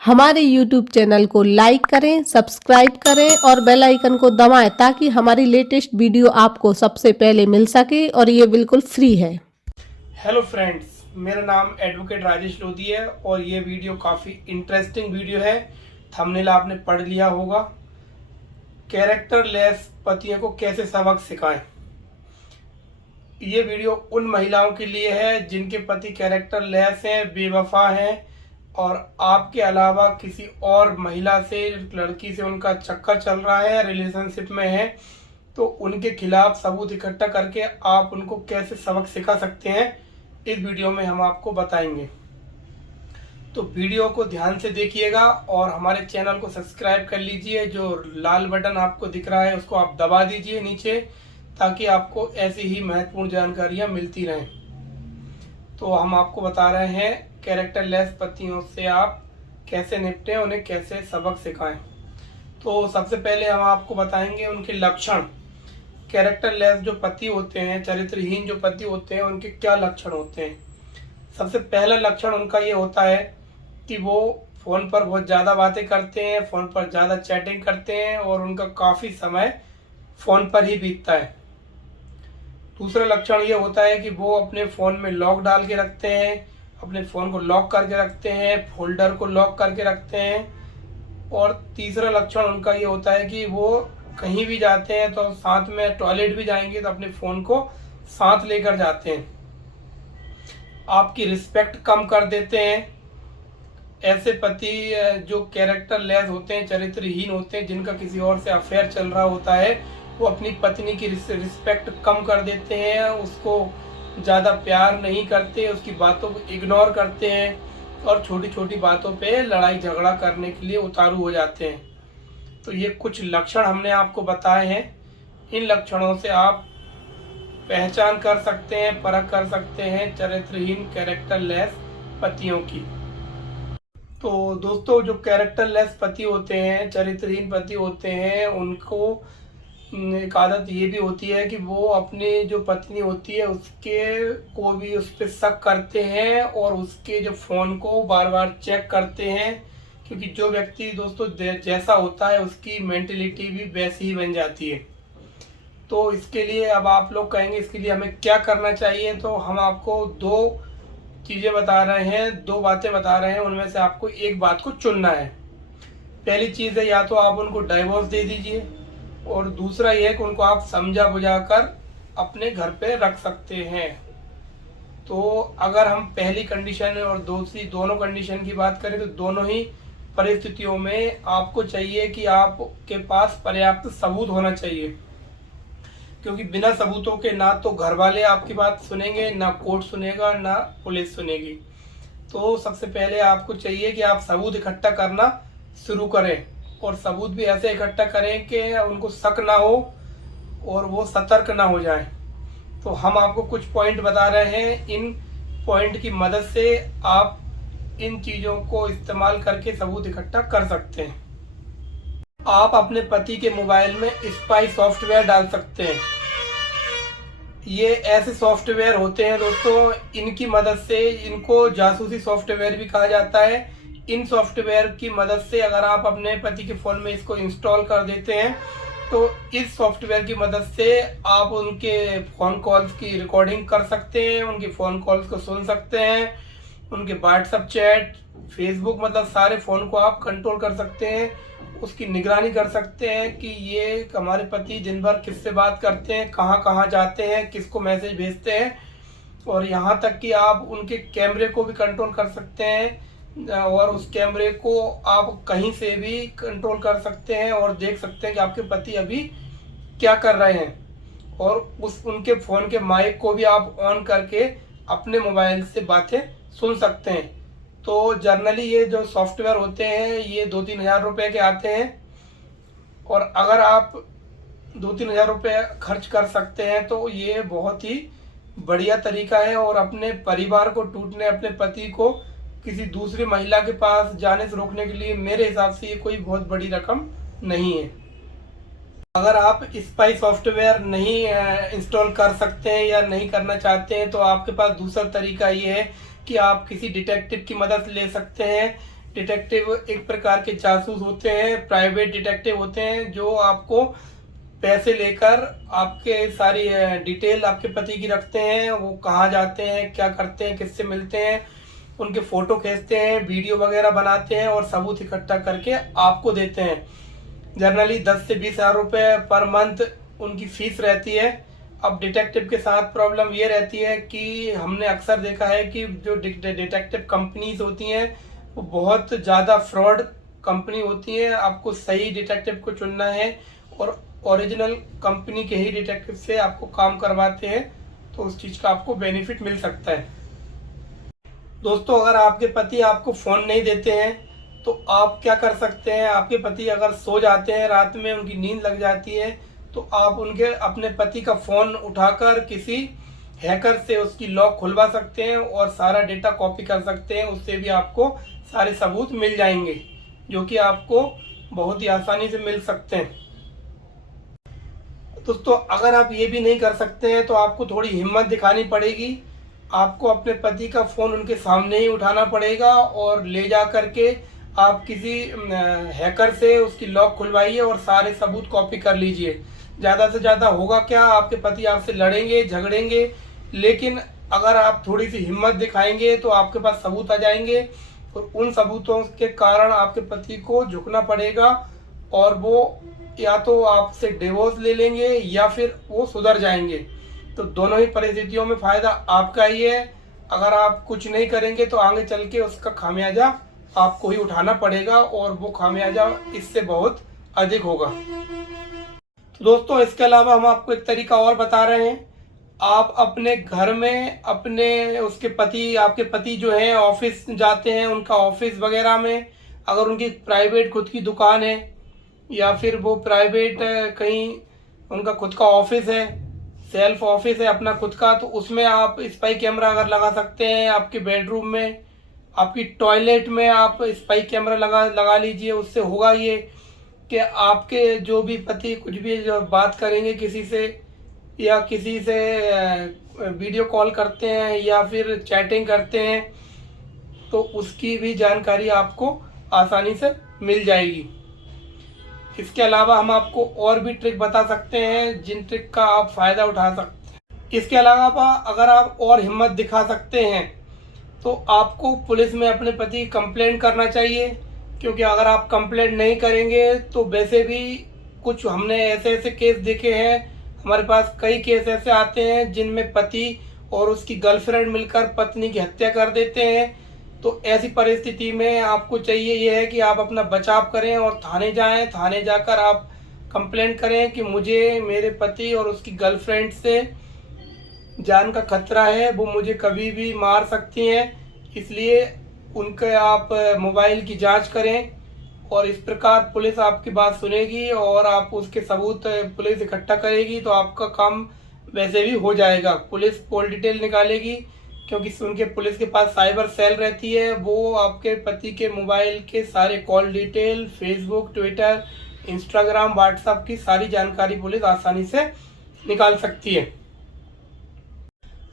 हमारे YouTube channel को like करें, सब्सक्राइब करें और बेल आइकन को दबाएं ताकि हमारी लेटेस्ट वीडियो आपको सबसे पहले मिल सके और ये बिल्कुल फ्री है। हेलो फ्रेंड्स, मेरा नाम एडवोकेट राजेश लोधी है और ये वीडियो काफ़ी इंटरेस्टिंग वीडियो है। थंबनेल आपने पढ़ लिया होगा। कैरेक्टर लेस पतियों को कैसे सबक सिखाएं। ये वीडियो उन महिलाओं के लिए है जिनके पति कैरेक्टर लेस हैं, बेवफा हैं और आपके अलावा किसी और महिला से, लड़की से उनका चक्कर चल रहा है, रिलेशनशिप में है, तो उनके खिलाफ सबूत इकट्ठा करके आप उनको कैसे सबक सिखा सकते हैं, इस वीडियो में हम आपको बताएंगे। तो वीडियो को ध्यान से देखिएगा और हमारे चैनल को सब्सक्राइब कर लीजिए। जो लाल बटन आपको दिख रहा है उसको आप दबा दीजिए नीचे, ताकि आपको ऐसी ही महत्वपूर्ण जानकारियाँ मिलती रहें। तो हम आपको बता रहे हैं कैरेक्टर लेस पतियों से आप कैसे निपटें, उन्हें कैसे सबक सिखाएं। तो सबसे पहले हम आपको बताएंगे उनके लक्षण। कैरेक्टर लेस जो पति होते हैं, चरित्रहीन जो पति होते हैं, उनके क्या लक्षण होते हैं। सबसे पहला लक्षण उनका ये होता है कि वो फ़ोन पर बहुत ज़्यादा बातें करते हैं, फ़ोन पर ज़्यादा चैटिंग करते हैं और उनका काफ़ी समय फ़ोन पर ही बीतता है। दूसरा लक्षण ये होता है कि वो अपने फ़ोन में लॉक डाल के रखते हैं, अपने फ़ोन को लॉक करके रखते हैं, फोल्डर को लॉक करके रखते हैं। और तीसरा लक्षण उनका ये होता है कि वो कहीं भी जाते हैं तो साथ में, टॉयलेट भी जाएंगे तो अपने फ़ोन को साथ लेकर जाते हैं। आपकी रिस्पेक्ट कम कर देते हैं। ऐसे पति जो कैरेक्टर लेस होते हैं, चरित्रहीन होते हैं, जिनका किसी और से अफेयर चल रहा होता है, वो अपनी पत्नी की रिस्पेक्ट कम कर देते हैं, उसको ज़्यादा प्यार नहीं करते, उसकी बातों को इग्नोर करते हैं और छोटी छोटी बातों पे लड़ाई झगड़ा करने के लिए उतारू हो जाते हैं। तो ये कुछ लक्षण हमने आपको बताए हैं। इन लक्षणों से आप पहचान कर सकते हैं, परख कर सकते हैं चरित्रहीन कैरेक्टर लेस पतियों की। तो दोस्तों, जो कैरेक्टर लेस पति होते हैं, चरित्रहीन पति होते हैं, उनको एक आदत ये भी होती है कि वो अपनी जो पत्नी होती है उसके को भी उस पर शक करते हैं और उसके जो फ़ोन को बार बार चेक करते हैं, क्योंकि जो व्यक्ति दोस्तों जैसा होता है उसकी मेंटलिटी भी वैसी ही बन जाती है। तो इसके लिए अब आप लोग कहेंगे इसके लिए हमें क्या करना चाहिए, तो हम आपको दो चीज़ें बता रहे हैं, दो बातें बता रहे हैं, उनमें से आपको एक बात को चुनना है। पहली चीज़ है, या तो आप उनको डाइवोर्स दे दीजिए और दूसरा ये है कि उनको आप समझा बुझा कर अपने घर पे रख सकते हैं। तो अगर हम पहली कंडीशन और दूसरी दोनों कंडीशन की बात करें तो दोनों ही परिस्थितियों में आपको चाहिए कि आपके पास पर्याप्त सबूत होना चाहिए, क्योंकि बिना सबूतों के ना तो घर वाले आपकी बात सुनेंगे, ना कोर्ट सुनेगा, ना पुलिस सुनेगी। तो सबसे पहले आपको चाहिए कि आप सबूत इकट्ठा करना शुरू करें और सबूत भी ऐसे इकट्ठा करें कि उनको शक ना हो और वो सतर्क ना हो जाएं। तो हम आपको कुछ पॉइंट बता रहे हैं। इन पॉइंट की मदद से आप इन चीज़ों को इस्तेमाल करके सबूत इकट्ठा कर सकते हैं। आप अपने पति के मोबाइल में स्पाई सॉफ्टवेयर डाल सकते हैं। ये ऐसे सॉफ्टवेयर होते हैं दोस्तों, इनकी मदद से, इनको जासूसी सॉफ्टवेयर भी कहा जाता है। इन सॉफ्टवेयर की मदद से अगर आप अपने पति के फ़ोन में इसको इंस्टॉल कर देते हैं तो इस सॉफ्टवेयर की मदद से आप उनके फ़ोन कॉल्स की रिकॉर्डिंग कर सकते हैं, उनके फ़ोन कॉल्स को सुन सकते हैं, उनके व्हाट्सएप चैट, फेसबुक, मतलब सारे फ़ोन को आप कंट्रोल कर सकते हैं, उसकी निगरानी कर सकते हैं कि ये हमारे पति दिन भर किससे बात करते हैं, कहाँ कहाँ जाते हैं, किसको मैसेज भेजते हैं। और यहाँ तक कि आप उनके कैमरे को भी कंट्रोल कर सकते हैं और उस कैमरे को आप कहीं से भी कंट्रोल कर सकते हैं और देख सकते हैं कि आपके पति अभी क्या कर रहे हैं। और उस उनके फ़ोन के माइक को भी आप ऑन करके अपने मोबाइल से बातें सुन सकते हैं। तो जनरली ये जो सॉफ्टवेयर होते हैं ये 2-3 हज़ार रुपये के आते हैं और अगर आप 2-3 हज़ार रुपये खर्च कर सकते हैं तो ये बहुत ही बढ़िया तरीका है और अपने परिवार को टूटने, अपने पति को किसी दूसरी महिला के पास जाने से रोकने के लिए मेरे हिसाब से ये कोई बहुत बड़ी रकम नहीं है। अगर आप स्पाई सॉफ्टवेयर नहीं इंस्टॉल कर सकते हैं या नहीं करना चाहते हैं तो आपके पास दूसरा तरीका ये है कि आप किसी डिटेक्टिव की मदद ले सकते हैं डिटेक्टिव एक प्रकार के जासूस होते हैं, प्राइवेट डिटेक्टिव होते हैं, जो आपको पैसे लेकर आपके सारी डिटेल आपके पति की रखते हैं। वो कहाँ जाते हैं, क्या करते हैं, किससे मिलते हैं, उनके फ़ोटो खींचते हैं, वीडियो वगैरह बनाते हैं और सबूत इकट्ठा करके आपको देते हैं। जनरली 10 से 20 हज़ार रुपये पर मंथ उनकी फ़ीस रहती है। अब डिटेक्टिव के साथ प्रॉब्लम ये रहती है कि हमने अक्सर देखा है कि जो डिटेक्टिव कंपनीज होती हैं वो बहुत ज़्यादा फ्रॉड कंपनी होती हैं। आपको सही डिटेक्टिव को चुनना है और ओरिजिनल कंपनी के ही डिटेक्टिव से आपको काम करवाते हैं, तो उस चीज़ का आपको बेनिफिट मिल सकता है। दोस्तों, अगर आपके पति आपको फ़ोन नहीं देते हैं तो आप क्या कर सकते हैं, आपके पति अगर सो जाते हैं, रात में उनकी नींद लग जाती है, तो आप उनके अपने पति का फ़ोन उठाकर किसी हैकर से उसकी लॉक खुलवा सकते हैं और सारा डेटा कॉपी कर सकते हैं। उससे भी आपको सारे सबूत मिल जाएंगे, जो कि आपको बहुत ही आसानी से मिल सकते हैं। दोस्तों, अगर आप ये भी नहीं कर सकते हैं तो आपको थोड़ी हिम्मत दिखानी पड़ेगी। आपको अपने पति का फ़ोन उनके सामने ही उठाना पड़ेगा और ले जा करके आप किसी हैकर से उसकी लॉक खुलवाइए और सारे सबूत कॉपी कर लीजिए। ज़्यादा से ज़्यादा होगा क्या, आपके पति आपसे लड़ेंगे, झगड़ेंगे, लेकिन अगर आप थोड़ी सी हिम्मत दिखाएंगे तो आपके पास सबूत आ जाएंगे और उन सबूतों के कारण आपके पति को झुकना पड़ेगा और वो या तो आपसे डिवोर्स ले लेंगे या फिर वो सुधर जाएंगे। तो दोनों ही परिस्थितियों में फ़ायदा आपका ही है। अगर आप कुछ नहीं करेंगे तो आगे चल के उसका खामियाजा आपको ही उठाना पड़ेगा और वो खामियाजा इससे बहुत अधिक होगा। तो दोस्तों, इसके अलावा हम आपको एक तरीका और बता रहे हैं। आप अपने घर में अपने उसके पति आपके पति जो हैं ऑफिस जाते हैं, उनका ऑफिस वगैरह में अगर उनकी प्राइवेट खुद की दुकान है या फिर वो प्राइवेट कहीं उनका खुद का ऑफिस है, सेल्फ ऑफिस है अपना खुद का, तो उसमें आप स्पाई कैमरा अगर लगा सकते हैं। आपके बेडरूम में, आपकी टॉयलेट में आप स्पाई कैमरा लगा लीजिए। उससे होगा ये कि आपके जो भी पति कुछ भी जो बात करेंगे किसी से या किसी से वीडियो कॉल करते हैं या फिर चैटिंग करते हैं, तो उसकी भी जानकारी आपको आसानी से मिल जाएगी। इसके अलावा हम आपको और भी ट्रिक बता सकते हैं जिन ट्रिक का आप फ़ायदा उठा सकते हैं। इसके अलावा अगर आप और हिम्मत दिखा सकते हैं तो आपको पुलिस में अपने पति की कंप्लेंट करना चाहिए, क्योंकि अगर आप कंप्लेंट नहीं करेंगे तो वैसे भी कुछ हमने ऐसे ऐसे केस देखे हैं, हमारे पास कई केस ऐसे आते हैं जिनमें पति और उसकी गर्लफ्रेंड मिलकर पत्नी की हत्या कर देते हैं। तो ऐसी परिस्थिति में आपको चाहिए यह है कि आप अपना बचाव करें और थाने जाएं। थाने जाकर आप कंप्लेंट करें कि मुझे मेरे पति और उसकी गर्लफ्रेंड से जान का खतरा है, वो मुझे कभी भी मार सकती हैं, इसलिए उनके आप मोबाइल की जांच करें। और इस प्रकार पुलिस आपकी बात सुनेगी और आप उसके सबूत पुलिस इकट्ठा करेगी, तो आपका काम वैसे भी हो जाएगा। पुलिस कॉल डिटेल निकालेगी, क्योंकि उनके पुलिस के पास साइबर सेल रहती है, वो आपके पति के मोबाइल के सारे call detail, Facebook, Twitter, Instagram, WhatsApp की सारी जानकारी पुलिस आसानी से निकाल सकती है।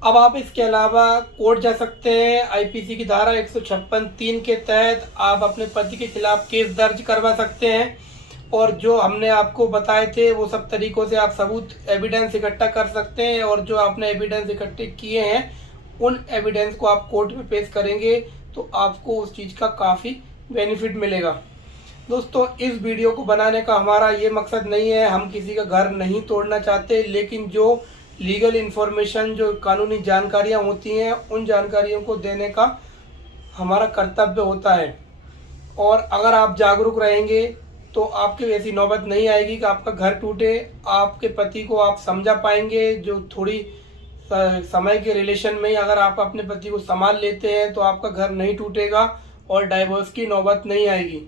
अब आप इसके अलावा कोर्ट जा सकते हैं। आईपीसी की धारा 156(3) के तहत आप अपने पति के खिलाफ केस दर्ज करवा सकते हैं और जो हमने आपको बताए थे वो सब तरीकों से आप सबूत एविडेंस इकट्ठा कर सकते हैं और जो आपने एविडेंस इकट्ठे किए हैं उन एविडेंस को आप कोर्ट में पेश करेंगे तो आपको उस चीज़ का काफ़ी बेनिफिट मिलेगा। दोस्तों, इस वीडियो को बनाने का हमारा ये मकसद नहीं है, हम किसी का घर नहीं तोड़ना चाहते, लेकिन जो लीगल इन्फॉर्मेशन, जो कानूनी जानकारियाँ होती हैं, उन जानकारियों को देने का हमारा कर्तव्य होता है। और अगर आप जागरूक रहेंगे तो आपकी ऐसी नौबत नहीं आएगी कि आपका घर टूटे। आपके पति को आप समझा पाएंगे। जो थोड़ी समय के रिलेशन में ही अगर आप अपने पति को संभाल लेते हैं तो आपका घर नहीं टूटेगा और डाइवोर्स की नौबत नहीं आएगी।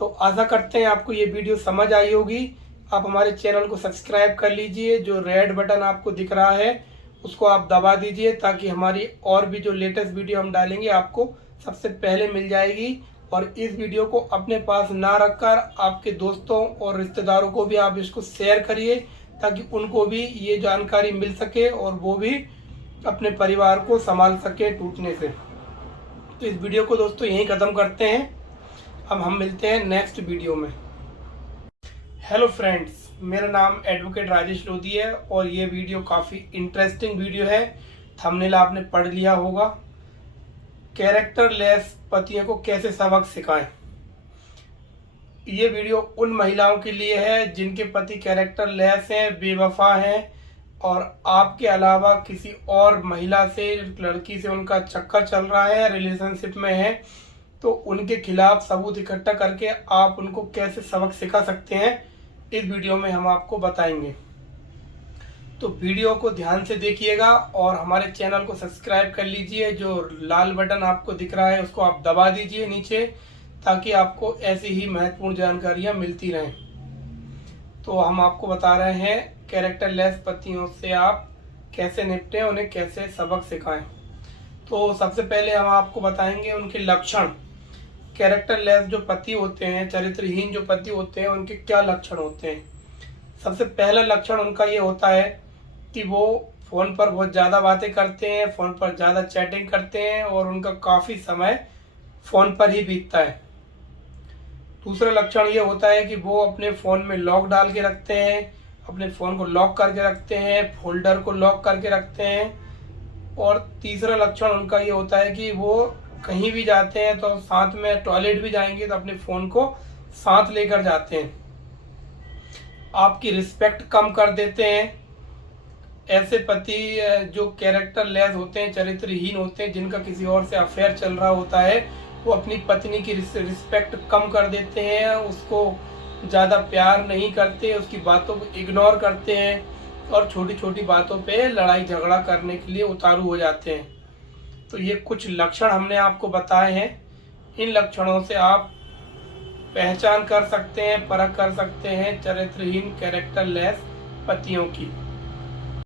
तो आशा करते हैं आपको ये वीडियो समझ आई होगी। आप हमारे चैनल को सब्सक्राइब कर लीजिए। जो रेड बटन आपको दिख रहा है उसको आप दबा दीजिए, ताकि हमारी और भी जो लेटेस्ट वीडियो हम डालेंगे आपको सबसे पहले मिल जाएगी। और इस वीडियो को अपने पास ना रखकर आपके दोस्तों और रिश्तेदारों को भी आप इसको शेयर करिए, ताकि उनको भी ये जानकारी मिल सके और वो भी अपने परिवार को संभाल सके टूटने से। तो इस वीडियो को दोस्तों यहीं ख़त्म करते हैं। अब हम मिलते हैं नेक्स्ट वीडियो में। हेलो फ्रेंड्स, मेरा नाम एडवोकेट राजेश लोधी है और ये वीडियो काफ़ी इंटरेस्टिंग वीडियो है। थंबनेल आपने पढ़ लिया होगा, कैरेक्टर लेस पतियों को कैसे सबक सिखाएं। ये वीडियो उन महिलाओं के लिए है जिनके पति कैरेक्टर लेस हैं, बेवफा हैं और आपके अलावा किसी और महिला से, लड़की से उनका चक्कर चल रहा है, रिलेशनशिप में है, तो उनके खिलाफ सबूत इकट्ठा करके आप उनको कैसे सबक सिखा सकते हैं, इस वीडियो में हम आपको बताएंगे। तो वीडियो को ध्यान से देखिएगा और हमारे चैनल को सब्सक्राइब कर लीजिए। जो लाल बटन आपको दिख रहा है उसको आप दबा दीजिए नीचे, ताकि आपको ऐसी ही महत्वपूर्ण जानकारियाँ मिलती रहें। तो हम आपको बता रहे हैं कैरेक्टर लेस पतियों से आप कैसे निपटें, उन्हें कैसे सबक सिखाएं। तो सबसे पहले हम आपको बताएंगे उनके लक्षण। कैरेक्टर लेस जो पति होते हैं, चरित्रहीन जो पति होते हैं, उनके क्या लक्षण होते हैं। सबसे पहला लक्षण उनका ये होता है कि वो फ़ोन पर बहुत ज़्यादा बातें करते हैं, फ़ोन पर ज़्यादा चैटिंग करते हैं और उनका काफ़ी समय फ़ोन पर ही बीतता है। दूसरा लक्षण ये होता है कि वो अपने फ़ोन में लॉक डाल के रखते हैं, अपने फ़ोन को लॉक करके रखते हैं, फोल्डर को लॉक करके रखते हैं। और तीसरा लक्षण उनका ये होता है कि वो कहीं भी जाते हैं तो साथ में, टॉयलेट भी जाएंगे तो अपने फ़ोन को साथ लेकर जाते हैं। आपकी रिस्पेक्ट कम कर देते हैं। ऐसे पति जो कैरेक्टर लेस होते हैं, चरित्रहीन होते हैं, जिनका किसी और से अफेयर चल रहा होता है, वो अपनी पत्नी की रिस्पेक्ट कम कर देते हैं, उसको ज़्यादा प्यार नहीं करते, उसकी बातों को इग्नोर करते हैं और छोटी छोटी बातों पे लड़ाई झगड़ा करने के लिए उतारू हो जाते हैं। तो ये कुछ लक्षण हमने आपको बताए हैं। इन लक्षणों से आप पहचान कर सकते हैं, परख कर सकते हैं चरित्रहीन कैरेक्टर लेस पतियों की।